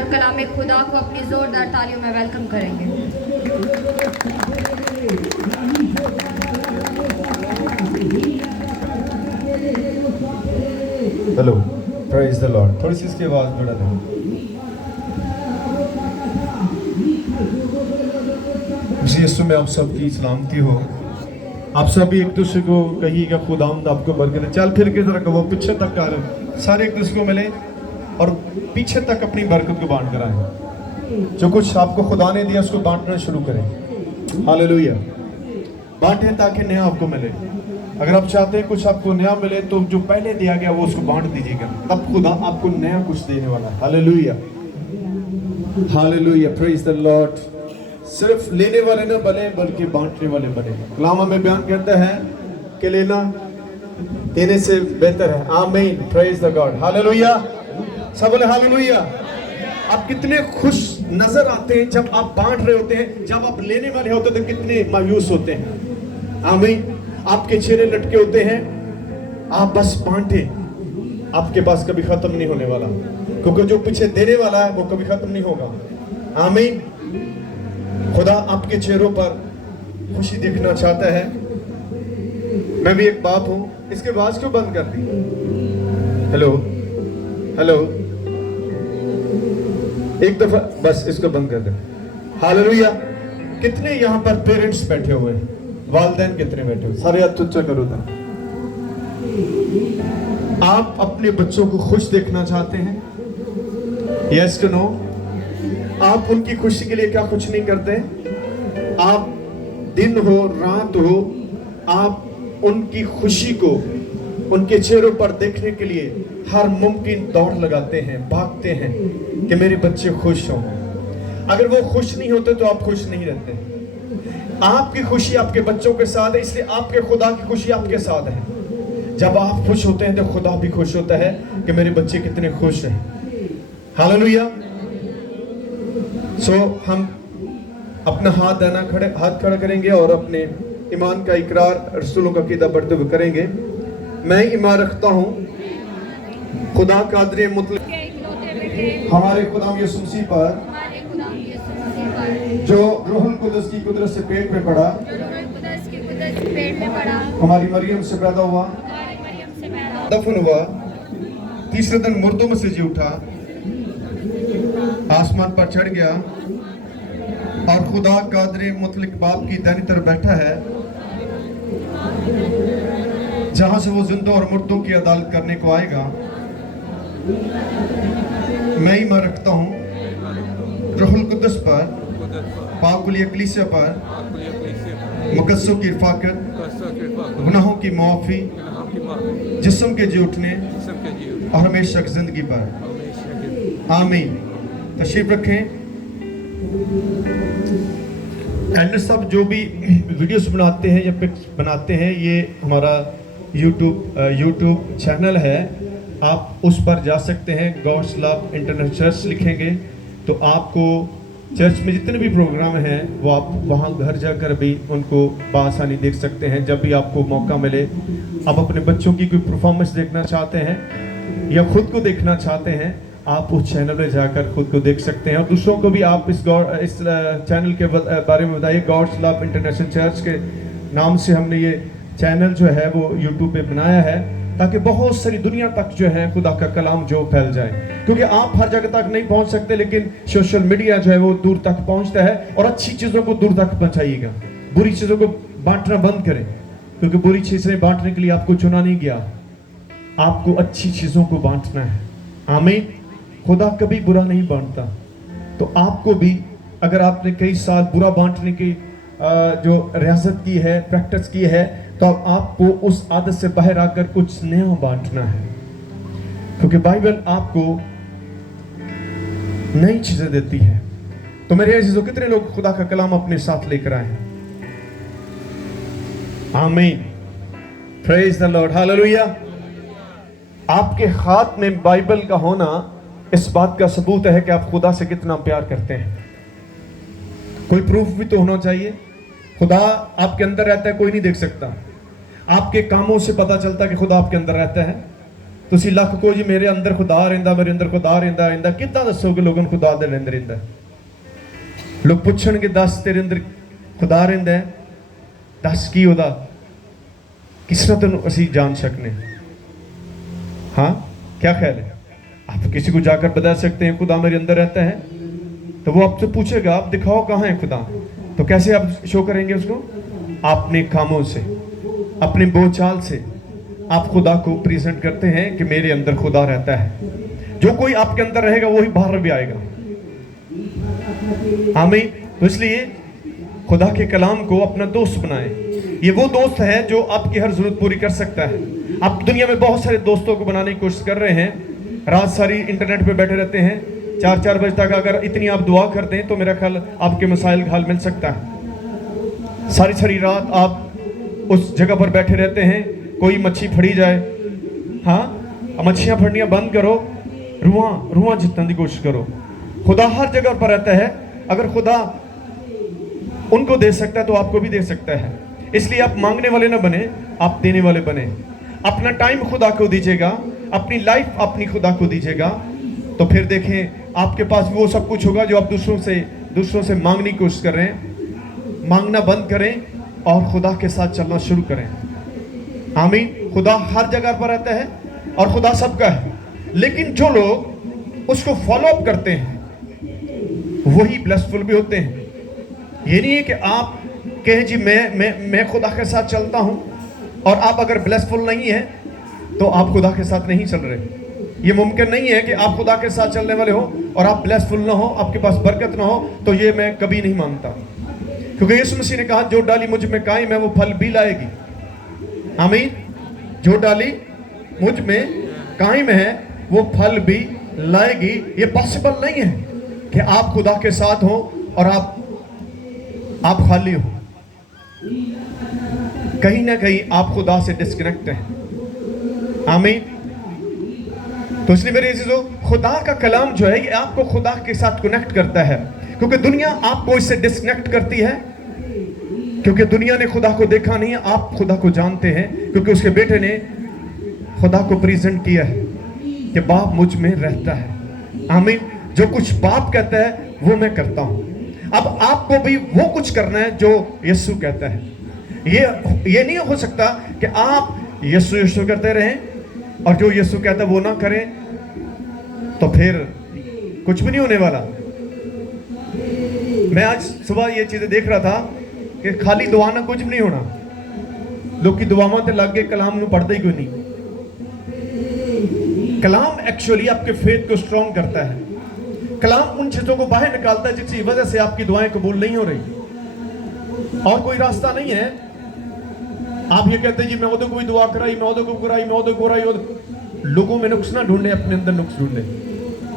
और कलाम खुदा को अपनी ज़ोरदार तालियों में वेलकम करेंगे। Hello, praise the Lord. थोड़ी सी इसकी आवाज़ बढ़ा दें। यीशु में आप सबकी सलामती हो। आप सब एक दूसरे को कहिएगा खुदावंद आपको बरकत दे। चल फिर के जरा कहो पीछे तक कर, सारे एक दूसरे को मिले और पीछे तक अपनी बरकत को बांट कर आए। जो कुछ आपको खुदा ने दिया उसको बांटना शुरू करें। हालेलुया। बांटें ताकि नया आपको मिले। अगर आप चाहते हैं कुछ आपको नया मिले तो जो पहले दिया गया वो उसको बांट दीजिएगा, तब खुदा आपको नया कुछ देने वाला है। Hallelujah, hallelujah, praise the Lord. सिर्फ लेने वाले ना बने बल्कि बांटने वाले बने। कलाम में बयान करता है कि लेना देने से बेहतर है। आमीन, प्रेज द गॉड, हालेलुया। सब बोले हालेलुया। आप कितने खुश नजर आते हैं जब आप बांट रहे होते हैं। जब आप लेने वाले होते हैं तो कितने मायूस होते हैं। आमीन। आपके चेहरे लटके होते हैं। आप बस बांटे, आपके पास कभी खत्म नहीं होने वाला, क्योंकि जो पीछे देने वाला है वो कभी खत्म नहीं होगा। आमीन। खुदा आपके चेहरों पर खुशी देखना चाहता है। मैं भी एक बाप हूं। इसके आवाज क्यों बंद कर दी? हेलो, हेलो, एक दफा बस इसको बंद कर दे। हालेलुया। कितने यहाँ पर पेरेंट्स बैठे हुए हैं? वालिदैन कितने बैठे हुए? सारे हाथ ऊंचा करो था। आप अपने बच्चों को खुश देखना चाहते हैं? Yes to no? आप उनकी खुशी के लिए क्या कुछ नहीं करते? आप दिन हो रात हो, आप उनकी खुशी को उनके चेहरों पर देखने के लिए हर मुमकिन दौड़ लगाते हैं, भागते हैं कि मेरे बच्चे खुश हों। अगर वो खुश नहीं होते तो आप खुश नहीं रहते। आपकी खुशी आपके बच्चों के साथ है, इसलिए आपके खुदा की खुशी आपके साथ है। जब आप खुश होते हैं तो खुदा भी खुश होता है कि मेरे बच्चे कितने खुश हैं। हालेलुया। सो हम अपना हाथ खड़ा करेंगे और अपने ईमान का इकरार रसूलों का क़ीदा पढ़ते हुए करेंगे। मैं ईमान रखता हूँ खुदा कादर मुतलक हमारे खुदा यीशु मसीह पर, जो रूहुल कुदस की कुदरत से पेट में पड़ा, हमारी मरियम से पैदा हुआ, दफन हुआ, तीसरे दिन मुर्दों में से जी उठा, आसमान पर चढ़ गया और खुदा कादर मुतलक बाप की दाहिनी तरफ बैठा है, जहां से वो जिंदों और मुर्दों की अदालत करने को आएगा। मैं ईमान रखता हूँ रूहुल कुदस पर, पाकुल कलीसिया पर, मुकद्दसों की रफ़ाकत, गुनाहों की माफ़ी, जिस्म के जी उठने और हमेशा की जिंदगी पर। आमीन। तशरीफ रखें। एल्डर साहब जो भी वीडियोस बनाते हैं या पिक्स बनाते हैं, ये हमारा यूट्यूब चैनल है, आप उस पर जा सकते हैं। गॉड्स लव इंटरनेशनल चर्च लिखेंगे तो आपको चर्च में जितने भी प्रोग्राम हैं वो आप वहाँ घर जाकर भी उनको बआसानी देख सकते हैं। जब भी आपको मौका मिले, आप अपने बच्चों की कोई परफॉर्मेंस देखना चाहते हैं या खुद को देखना चाहते हैं, आप उस चैनल में जाकर खुद को देख सकते हैं। और दूसरों को भी आप इस चैनल के बारे में बताइए। गॉड्स लव इंटरनेशनल चर्च के नाम से हमने ये चैनल जो है वो यूट्यूब पे बनाया है, ताकि बहुत सारी दुनिया तक जो है खुदा का कलाम जो फैल जाए। क्योंकि आप हर जगह तक नहीं पहुंच सकते, लेकिन सोशल मीडिया जो है वो दूर तक पहुंचता है। और अच्छी चीज़ों को दूर तक पहुंचाइएगा, बुरी चीज़ों को बांटना बंद करें, क्योंकि बुरी चीज़ें बांटने के लिए आपको चुना नहीं गया, आपको अच्छी चीज़ों को बांटना है। आमीन। खुदा कभी बुरा नहीं बांटता। तो आपको भी, अगर आपने कई साल बुरा बांटने की जो रियासत की है, प्रैक्टिस की है, तो आपको उस आदत से बाहर आकर कुछ नया बांटना है। क्योंकि बाइबल आपको नई चीजें देती है। तो मेरे अजीजों, कितने लोग खुदा का कलाम अपने साथ लेकर आए हैं? आमीन, प्रेज द लॉर्ड, हालेलुया। आपके हाथ में बाइबल का होना इस बात का सबूत है कि आप खुदा से कितना प्यार करते हैं। कोई प्रूफ भी तो होना चाहिए। खुदा आपके अंदर रहता है, कोई नहीं देख सकता। आपके कामों से पता चलता है कि खुदा आपके अंदर रहता है। ਤੁਸੀਂ ਲੱਖ ਕੋ ਜੀ ਮੇਰੇ ਅੰਦਰ ਖੁਦਾ ਰਹਿੰਦਾ, ਮੇਰੇ ਅੰਦਰ ਖੁਦਾ ਰਹਿੰਦਾ ਰਹਿੰਦਾ, ਕਿੱਦਾਂ ਦੱਸੋਗੇ ਲੋਕਾਂ ਨੂੰ ਖੁਦਾ ਦੇ ਅੰਦਰ ਰਹਿੰਦਾ? ਲੋਕ ਪੁੱਛਣਗੇ ਦੱਸ ਤੇਰੇ ਅੰਦਰ ਖੁਦਾ ਰਹਿੰਦਾ ਹੈ, ਦੱਸ ਕੀ ਉਹਦਾ, किस तरह तो असी जान सकने? हाँ, क्या ख्याल है? आप किसी को जाकर बता सकते हैं खुदा मेरे अंदर रहता है? तो वो आपसे पूछेगा आप दिखाओ कहाँ है खुदा, तो कैसे आप शो करेंगे उसको? अपने कामों से, अपने बोलचाल से आप खुदा को प्रेजेंट करते हैं कि मेरे अंदर खुदा रहता है। जो कोई आपके अंदर रहेगा वही बाहर भी आएगा। आमीन। तो इसलिए खुदा के कलाम को अपना दोस्त बनाएं। ये वो दोस्त है जो आपकी हर जरूरत पूरी कर सकता है। आप दुनिया में बहुत सारे दोस्तों को बनाने की कोशिश कर रहे हैं, रात सारी इंटरनेट पे बैठे रहते हैं, 4-4 बजे तक अगर इतनी आप दुआ करते हैं तो मेरा ख्याल आपके मसाइल का हल मिल सकता है। सारी सारी रात आप उस जगह पर बैठे रहते हैं, कोई मच्छी फड़ी जाए, हाँ मच्छियाँ फड़नियाँ बंद करो, रुआ जितना की कोशिश करो। खुदा हर जगह पर रहता है। अगर खुदा उनको दे सकता है तो आपको भी दे सकता है। इसलिए आप मांगने वाले ना बने, आप देने वाले बने। अपना टाइम खुदा को दीजिएगा, अपनी लाइफ अपनी खुदा को दीजिएगा, तो फिर देखें आपके पास वो सब कुछ होगा जो आप दूसरों से मांगने की कोशिश कर रहे हैं। मांगना बंद करें और खुदा के साथ चलना शुरू करें। आमीन। खुदा हर जगह पर रहता है और खुदा सबका है, लेकिन जो लोग उसको फॉलो अप करते हैं वही ब्लेसफुल भी होते हैं। ये नहीं है कि आप कहें जी मैं खुदा के साथ चलता हूं और आप अगर ब्लेसफुल नहीं है तो आप खुदा के साथ नहीं चल रहे। ये मुमकिन नहीं है कि आप खुदा के साथ चलने वाले हो और आप ब्लेसफुल ना हो, आपके पास बरकत ना हो, तो ये मैं कभी नहीं मानता। क्योंकि यीशु मसीह ने कहा जो डाली मुझ में कायम है वो फल भी लाएगी। आमीन। जो डाली मुझ में कायम है वो फल भी लाएगी। ये पॉसिबल नहीं है कि आप खुदा के साथ हो और आप खाली हो। कहीं ना कहीं आप खुदा से डिस्कनेक्ट हैं। आमीन। तो इसलिए मेरे अजीजों, खुदा का कलाम जो है ये आपको खुदा के साथ कनेक्ट करता है, क्योंकि दुनिया आपको इससे डिस्कनेक्ट करती है, क्योंकि दुनिया ने खुदा को देखा नहीं है। आप खुदा को जानते हैं क्योंकि उसके बेटे ने खुदा को प्रेजेंट किया है कि बाप मुझ में रहता है। आमीन। जो कुछ बाप कहता है वो मैं करता हूं। अब आपको भी वो कुछ करना है जो यीशु कहता है। ये नहीं हो सकता कि आप यीशु करते रहें और जो यीशु कहता है वो ना करें, तो फिर कुछ भी नहीं होने वाला। मैं आज सुबह ये चीजें देख रहा था कि खाली दुआ ना कुछ भी नहीं होना। लोग की दुआवां ते लग के कलाम नूं पढ़ते ही क्यों नहीं? कलाम एक्चुअली आपके फेथ को स्ट्रॉन्ग करता है। कलाम उन चीजों को बाहर निकालता है जिसकी वजह से आपकी दुआएं कबूल नहीं हो रही। और कोई रास्ता नहीं है। आप ये कहते हैं जी मैं उधर कोई दुआ कराई, मैं उधर को कराई, मैं उधर को कराई। लोगों में नुक्स ना ढूंढे, अपने अंदर नुक्स ढूंढे।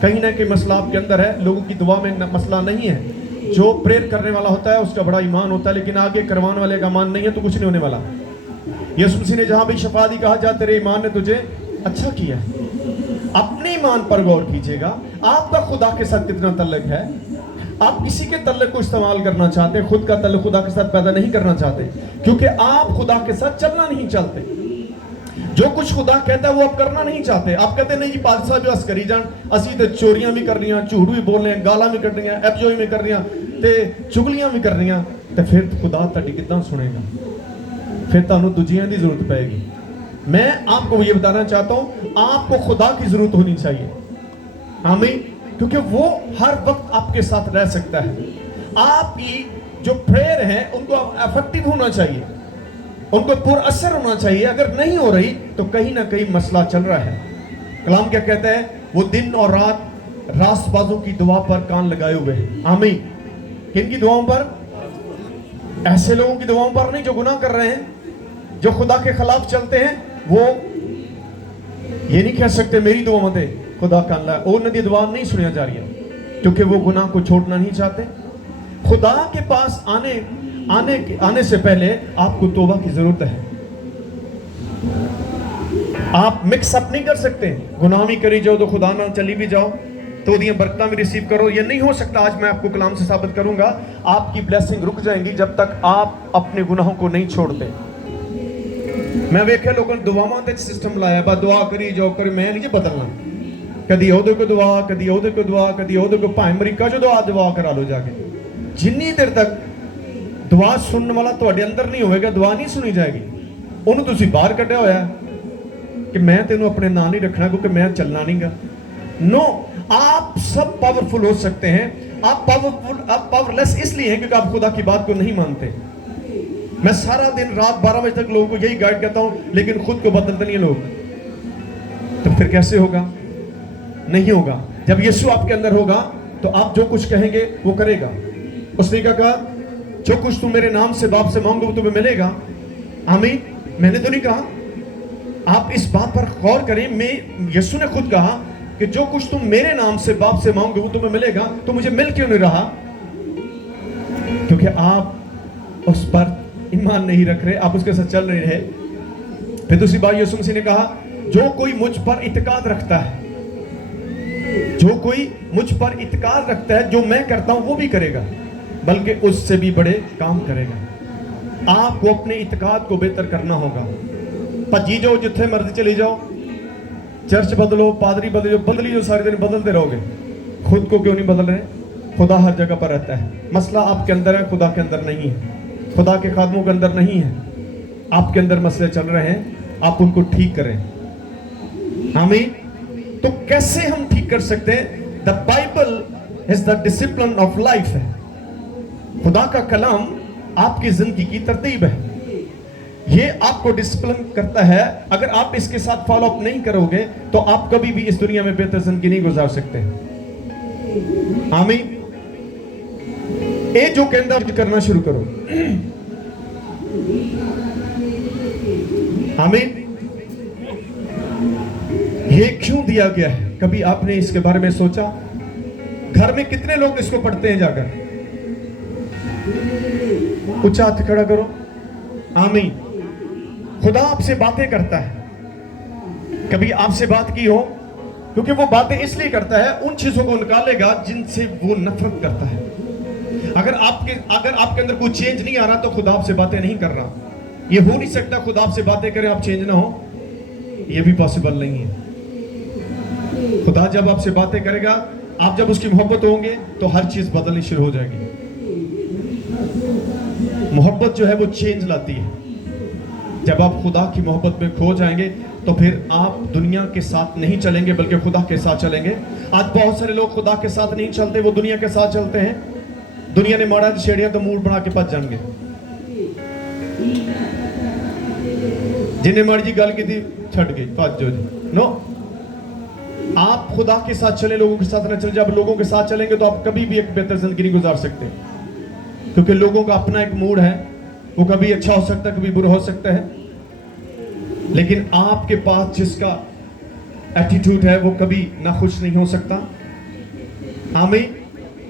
कहीं ना कहीं मसला आपके अंदर है। लोगों की दुआ में मसला नहीं है। जो प्रेयर करने वाला होता है उसका बड़ा ईमान होता है, लेकिन आगे करवाने वाले का ईमान नहीं है तो कुछ नहीं होने वाला। यीशु मसीह ने जहां भी शफा दी, कहा जा तेरे ईमान ने तुझे अच्छा किया। अपने ईमान पर गौर कीजिएगा। आपका खुदा के साथ कितना तल्लक है। आप किसी के तल्लक को इस्तेमाल करना चाहते, खुद का तल्लक खुदा के साथ पैदा नहीं करना चाहते, क्योंकि आप खुदा के साथ चलना नहीं चाहते। जो कुछ खुदा कहता है वो आप करना नहीं चाहते। आप कहते नहीं जी पाद साहब बस करी जान, असी तो चोरियां भी कर रही, झूठ भी बोल रहे, गालां भी कट रही, एफजोई भी कर रही ते चुगलियां भी कर रही, तो फिर खुदा तुहाडी किदां सुनेगा? फिर तुहानूं दूजियां दी जरूरत पएगी। मैं आपको ये बताना चाहता हूं, आपको खुदा की जरूरत होनी चाहिए। आमीन। क्योंकि वो हर वक्त आपके साथ रह सकता है। आपकी जो प्रेयर है उनको इफेक्टिव होना चाहिए, उनको पुरअसर होना चाहिए। अगर नहीं हो रही तो कहीं ना कहीं मसला चल रहा है। कलाम क्या कहता है? वो दिन और रात रास्तबाजों की दुआ पर कान लगाए हुए हैं। आमीन। किन की दुआओं पर? ऐसे लोगों की दुआओं पर नहीं जो गुनाह कर रहे हैं, जो खुदा के खिलाफ चलते हैं। वो ये नहीं कह सकते मेरी दुआ मत खुदा का अल्लाह और नदी दुआ नहीं सुनिया जा रही है, क्योंकि वो गुनाह को छोड़ना नहीं चाहते। खुदा के पास आने से पहले आपको तौबा की जरूरत है। आप मिक्स अप नहीं कर सकते। गुनाह भी करी जाओ तो खुदा ना चली भी जाओ तो दियां बरकतां भी रिसीव करो, ये नहीं हो सकता। आज मैं आपको कलाम से साबित करूंगा। आपकी ब्लेसिंग रुक जाएंगी जब तक आप अपने गुनाहों को नहीं छोड़ते। मैं वेख्या लोगों ने दुआवां ते सिस्टम लाया बा दुआ करी जो करी मैं नहीं बदलना कदी ओदे को दुआ कदी ओदे को दुआ कदी ओदे को भाई अमरीका जो दुआ करा लो जाके जिन्नी देर तक दुआ सुनने वाला तुहाडे अंदर नहीं होएगा दुआ नहीं सुनी जाएगी उन्होंने तुसी बाहर कढ़िया होया कि मैं तेनों अपने नाम नहीं रखना क्योंकि मैं चलना नहीं गा नो आप सब पावरफुल हो सकते हैं आप पावरलेस इसलिए हैं क्योंकि आप खुदा की बात को नहीं मानते मैं सारा दिन रात 12 बजे तक लोगों को यही गाइड करता हूं लेकिन खुद को बदलते नहीं लोग तो फिर कैसे होगा नहीं होगा जब यीशु आपके अंदर होगा तो आप जो कुछ कहेंगे वो करेगा उसने कहा जो कुछ तुम मेरे नाम से बाप से मांगो वो तुम्हें मिलेगा आमीन मैंने तो नहीं कहा आप इस बात पर गौर करें मैं यीशु ने खुद कहा कि जो कुछ तुम मेरे नाम से बाप से मांगोगे वो तुम्हें मिलेगा तो मुझे मिल क्यों नहीं रहा क्योंकि आप उस पर ईमान नहीं रख रहे आप उसके साथ चल नहीं रहे फिर दूसरी बात यीशु मसीह ने कहा जो कोई मुझ पर इत्काद रखता है जो कोई मुझ पर इत्काद रखता है जो मैं करता हूं वो भी करेगा बल्कि उससे भी बड़े काम करेगा आपको अपने इत्काद को बेहतर करना होगा भजी जाओ जिथे मर्जी चली जाओ चर्च बदलो पादरी बदली जो सारे दिन बदलते रहोगे खुद को क्यों नहीं बदल रहे खुदा हर जगह पर रहता है मसला आपके अंदर है खुदा के अंदर नहीं है खुदा के खादमों के अंदर नहीं है आपके अंदर मसले चल रहे हैं आप उनको ठीक करें आमीन तो कैसे हम ठीक कर सकते हैं the Bible is the discipline of life है खुदा का कलाम आपकी जिंदगी की तरतीब है ये आपको डिसिप्लिन करता है अगर आप इसके साथ फॉलो अप नहीं करोगे तो आप कभी भी इस दुनिया में बेहतर जिंदगी नहीं गुजार सकते आमीन ये जो कहता करना शुरू करो आमीन ये क्यों दिया गया है कभी आपने इसके बारे में सोचा घर में कितने लोग इसको पढ़ते हैं जाकर ऊंचा हाथ खड़ा करो आमीन खुदा आपसे बातें करता है कभी आपसे बात की हो क्योंकि वो बातें इसलिए करता है उन चीजों को निकालेगा जिनसे वो नफरत करता है अगर आपके अंदर कोई चेंज नहीं आ रहा तो खुदा आपसे बातें नहीं कर रहा ये हो नहीं सकता खुदा आपसे बातें करे आप चेंज ना हो ये भी पॉसिबल नहीं है खुदा जब आपसे बातें करेगा आप जब उसकी मोहब्बत होंगे तो हर चीज बदलनी शुरू हो जाएगी मोहब्बत जो है वो चेंज लाती है जब आप खुदा की मोहब्बत में खो जाएंगे तो फिर आप दुनिया के साथ नहीं चलेंगे बल्कि खुदा के साथ चलेंगे आज बहुत सारे लोग खुदा के साथ नहीं चलते वो दुनिया के साथ चलते हैं दुनिया ने माड़ा छेड़िया तो मूड बना के भज जाएंगे जिन्हें माड़ी जी गल की थी छट गई भज जो नो आप खुदा के साथ चले लोगों के साथ ना चले जब लोगों के साथ चलेंगे तो आप कभी भी एक बेहतर जिंदगी नहीं गुजार सकते क्योंकि लोगों का अपना एक मूड है वो कभी अच्छा हो सकता है कभी बुरा हो सकता है लेकिन आपके पास जिसका एटीट्यूड है वो कभी ना खुश नहीं हो सकता आमीन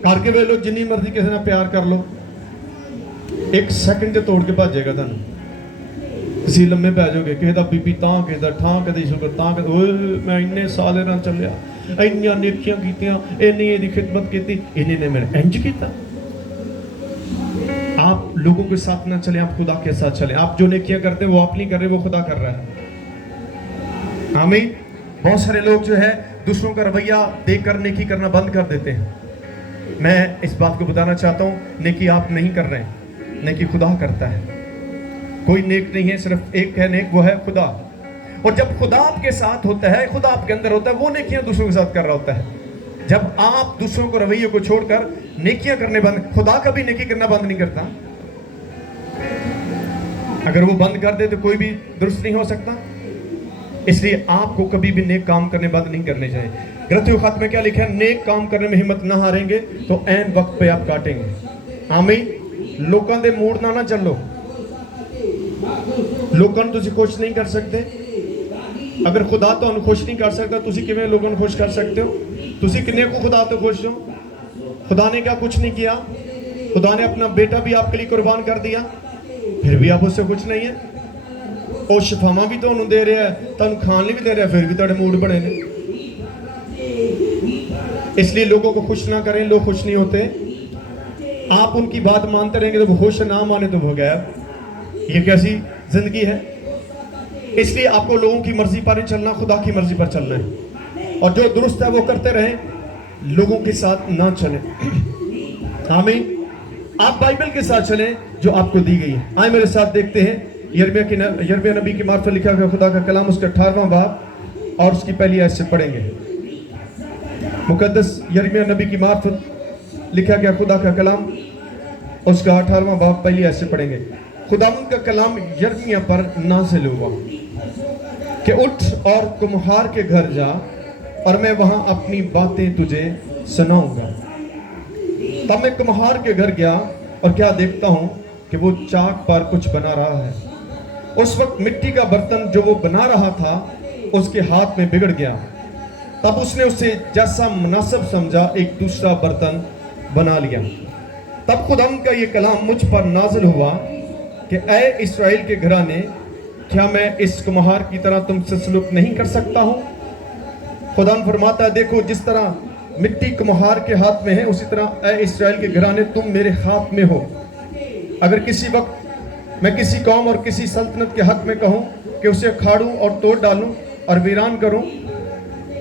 करके वे लो जिन्नी मर्जी किसी ने प्यार कर लो एक सेकंड तोड़ के भाजेगा तुम किसी लम्बे पै जाओगे किसी का बीपी तां किसी का ठां कदे शुगर तां मैं इन्ने साल ना चलिया इन्नियां नेकियां कीतियां इन्नी इहदी खिदमत की इन्हीं ने मेरे इंज किया आप लोगों के साथ ना चले आप खुदा के साथ चले आप जो नेकियां करते हैं वो आप नहीं कर रहे वो खुदा कर रहा है आमीन बहुत सारे लोग जो है दूसरों का रवैया देखकर नेकी करना बंद कर देते हैं मैं इस बात को बताना चाहता हूं नेकी आप नहीं कर रहे हैं नेकी खुदा करता है कोई नेक नहीं है सिर्फ एक है नेक वो है खुदा और जब खुदा आपके साथ होता है खुदा आपके अंदर होता है वो नेकियां दूसरों के साथ कर रहा होता है जब आप दूसरों को रवैये को छोड़कर नेकियां करने बंद खुदा कभी नेकी करना बंद नहीं करता अगर वो बंद कर दे तो कोई भी दुरुस्त नहीं हो सकता इसलिए आपको कभी भी नेक काम करने बंद नहीं करने चाहिए गलतियों खत में क्या लिखा है नेक काम करने में हिम्मत ना हारेंगे तो ऐन वक्त पे आप काटेंगे आमीन लोगों के मूड ना चलो लोगों को खुश नहीं कर सकते अगर खुदा तो खुश नहीं कर सकता तुम किवें लोगों को खुश कर सकते हो तुम किन्ने को खुदा तो खुश हो खुदा ने क्या कुछ नहीं किया खुदा ने अपना बेटा भी आपके लिए कुर्बान कर दिया फिर भी आप उससे कुछ नहीं है और शफावां भी तुहानू दे रहा है तुहानू खान भी दे रहा है फिर भी तुहाडे मूड बने ने इसलिए लोगों को खुश ना करें लोग खुश नहीं होते आप उनकी बात मानते रहेंगे तो वो खुश ना माने तो वो गैर ये कैसी जिंदगी है इसलिए आपको लोगों की मर्जी पर नहीं चलना, खुदा की मर्जी पर चलना है। और जो दुरुस्त है वो करते रहें, लोगों के साथ ना चलें। आमीन। आप बाइबल के साथ चलें जो आपको दी गई है। आए मेरे साथ देखते हैं यिर्मयाह नबी की मार्फत लिखा गया खुदा का कलाम, उसका 18वां बाब और उसकी पहली आयत से पढ़ेंगे। मुकद्दस यिर्मयाह नबी की मार्फत लिखा गया खुदा का कलाम, उसका 18वां बाब पहली आयत से पढ़ेंगे। खुदावंद का कलाम यिर्मयाह पर नाज़िल हुआ कि उठ और कुम्हार के घर जा और मैं वहां अपनी बातें तुझे सुनाऊंगा। तब मैं कुम्हार के घर गया और क्या देखता हूं कि वो चाक पर कुछ बना रहा है। उस वक्त मिट्टी का बर्तन जो वो बना रहा था उसके हाथ में बिगड़ गया। तब उसने उसे जैसा मुनासिब समझा एक दूसरा बर्तन बना लिया। तब खुदावंद का ये कलाम मुझ पर नाज़िल हुआ कि ऐ इस्राएल के घराने, क्या मैं इस कुम्हार की तरह तुमसे सलूक नहीं कर सकता हूं? खुदावंद फरमाता है, देखो जिस तरह मिट्टी कुम्हार के हाथ में है उसी तरह ऐ इस्राएल के घराने तुम मेरे हाथ में हो। अगर किसी वक्त मैं किसी कौम और किसी सल्तनत के हक में कहूं कि उसे अखाड़ूं और तोड़ डालूं और वीरान करूं,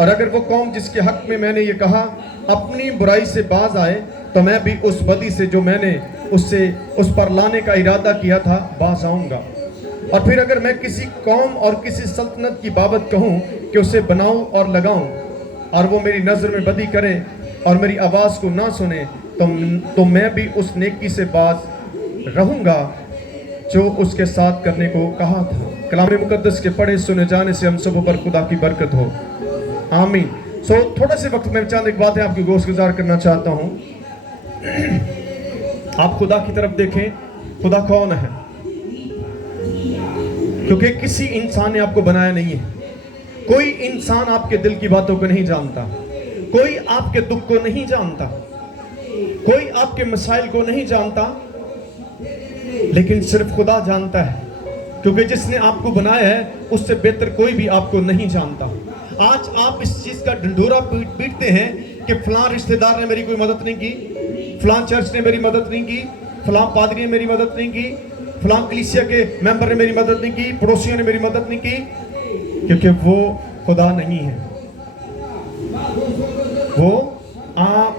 और अगर वो कौम जिसके हक में मैंने ये कहा अपनी बुराई से बाज आए, तो मैं भी उस बदी से जो मैंने उस पर लाने का इरादा किया था बाज आऊंगा। और फिर अगर मैं किसी कौम और किसी सल्तनत की बाबत कहूं कि उसे बनाऊं और लगाऊं, और वो मेरी नज़र में बदी करे और मेरी आवाज़ को ना सुने, तो मैं भी उस नेकी से बाज रहूंगा जो उसके साथ करने को कहा था। कलाम मुकद्दस के पढ़े सुने जाने से हम सब पर खुदा की बरकत हो। आमीन। थोड़ा से वक्त में चंद एक बातें आपकी गोश गुजार करना चाहता हूं। आप खुदा की तरफ देखें, खुदा कौन है? क्योंकि किसी इंसान ने आपको बनाया नहीं है। कोई इंसान आपके दिल की बातों को नहीं जानता, कोई आपके दुख को नहीं जानता, कोई आपके मसाइल को नहीं जानता, लेकिन सिर्फ खुदा जानता है। क्योंकि जिसने आपको बनाया है उससे बेहतर कोई भी आपको नहीं जानता। आज आप इस चीज का ढिंढोरा पीटते हैं कि फलां रिश्तेदार ने मेरी कोई मदद नहीं की, फलां चर्च ने मेरी मदद नहीं की, फलां पादरी ने मेरी मदद नहीं की, फलां कलीसिया के मेंबर ने मेरी मदद नहीं की, पड़ोसियों ने मेरी मदद नहीं की, क्योंकि वो खुदा नहीं है। वो आप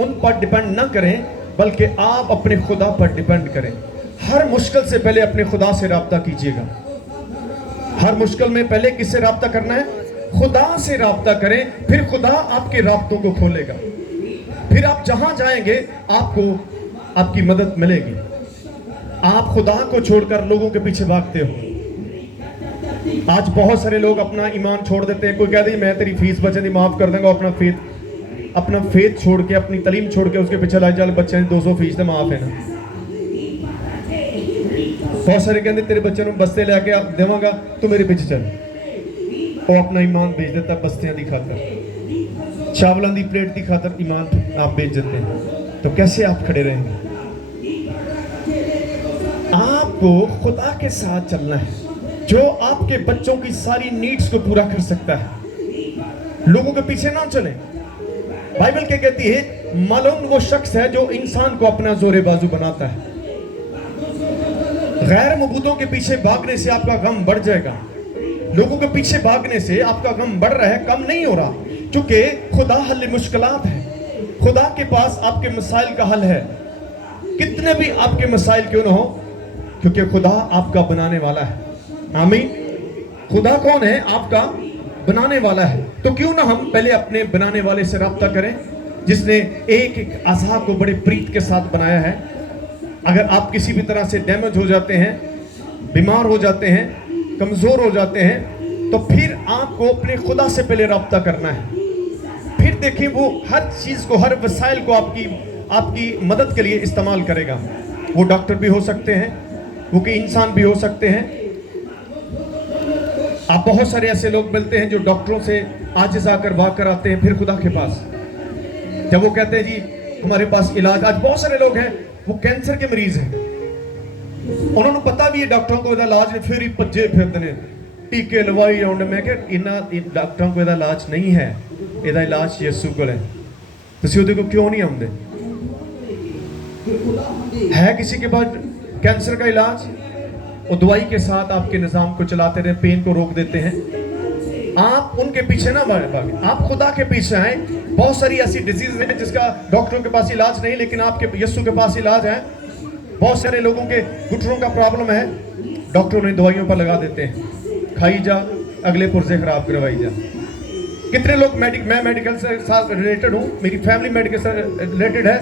उन पर डिपेंड ना करें, बल्कि आप अपने खुदा पर डिपेंड करें। हर मुश्किल से पहले अपने खुदा से राब्ता कीजिएगा। हर मुश्किल में पहले किससे राब्ता करना है? खुदा से राब्ता करें, फिर खुदा आपके राब्तों को खोलेगा। फिर आप जहां जाएंगे आपको आपकी मदद मिलेगी। आप खुदा को छोड़कर लोगों के पीछे भागते हो। आज बहुत सारे लोग अपना ईमान छोड़ देते हैं। कोई कहते हैं मैं तेरी फीस बच्चे दी माफ कर दूंगा, अपना फेथ छोड़ के, अपनी तालीम छोड़ के उसके पीछे लाई, चल बच्चे ने 200 फीस तो माफ है ना। बहुत सारे कहते तेरे बच्चे को बस्ते लेके देवांगा, तू मेरे पीछे चल। वो अपना ईमान बेच देता बस्तियां की खातर, चावलों की प्लेट की खातर ईमान आप बेच देते हैं। तो कैसे आप खड़े रहेंगे? आपको खुदा के साथ चलना है जो आपके बच्चों की सारी नीड्स को पूरा कर सकता है। लोगों के पीछे ना चलें। बाइबल क्या कहती है? मालूम वो शख्स है जो इंसान को अपना जोरे बाजू बनाता है। गैर मबूदों के पीछे भागने से आपका गम बढ़ जाएगा। लोगों के पीछे भागने से आपका गम बढ़ रहा है, कम नहीं हो रहा, क्योंकि खुदा हल मुश्किलात है। खुदा के पास आपके मसाइल का हल है, कितने भी आपके मसाइल क्यों ना हो, क्योंकि खुदा आपका बनाने वाला है। आमीन। खुदा कौन है? आपका बनाने वाला है। तो क्यों ना हम पहले अपने बनाने वाले से राब्ता करें, जिसने एक एक अज़ा को बड़े प्रीत के साथ बनाया है। अगर आप किसी भी तरह से डैमेज हो जाते हैं, बीमार हो जाते हैं, कमज़ोर हो जाते हैं, तो फिर आपको अपने खुदा से पहले राब्ता करना है। फिर देखिए वो हर चीज़ को, हर वसाइल को आपकी मदद के लिए इस्तेमाल करेगा। वो डॉक्टर भी हो सकते हैं, वो कि इंसान भी हो सकते हैं। आप बहुत सारे ऐसे लोग मिलते हैं जो डॉक्टरों से आजिज़ आकर भाग कर आते हैं फिर खुदा के पास, जब वो कहते हैं जी हमारे पास इलाज। आज बहुत सारे लोग हैं वो कैंसर के मरीज हैं, उन्होंने पता भी है डॉक्टरों को इलाज, फिर ही भज्जे फिरते हैं टीके लवाई आउंडे। मैं क्या इन्होंने डॉक्टरों को इलाज नहीं है, ਇਹਦਾ इलाज यीशु को है। तुसी ਉਹਦੇ को क्यों नहीं आते? है किसी के पास कैंसर का इलाज? वो दवाई के साथ आपके निज़ाम को चलाते रहे, पेन को रोक देते हैं। आप उनके पीछे ना भागे, आप खुदा के पीछे आए। बहुत सारी ऐसी डिजीज है जिसका डॉक्टरों के पास इलाज नहीं, लेकिन आपके यीशु के पास इलाज है। बहुत सारे लोगों के घुटनों का प्रॉब्लम है, डॉक्टरों ने दवाइयों पर लगा देते हैं, खाई जा, अगले पुर्जे खराब करवाई जा। कितने लोग मैं मेडिकल से साथ रिलेटेड हूँ, मेरी फैमिली मेडिकल से रिलेटेड है।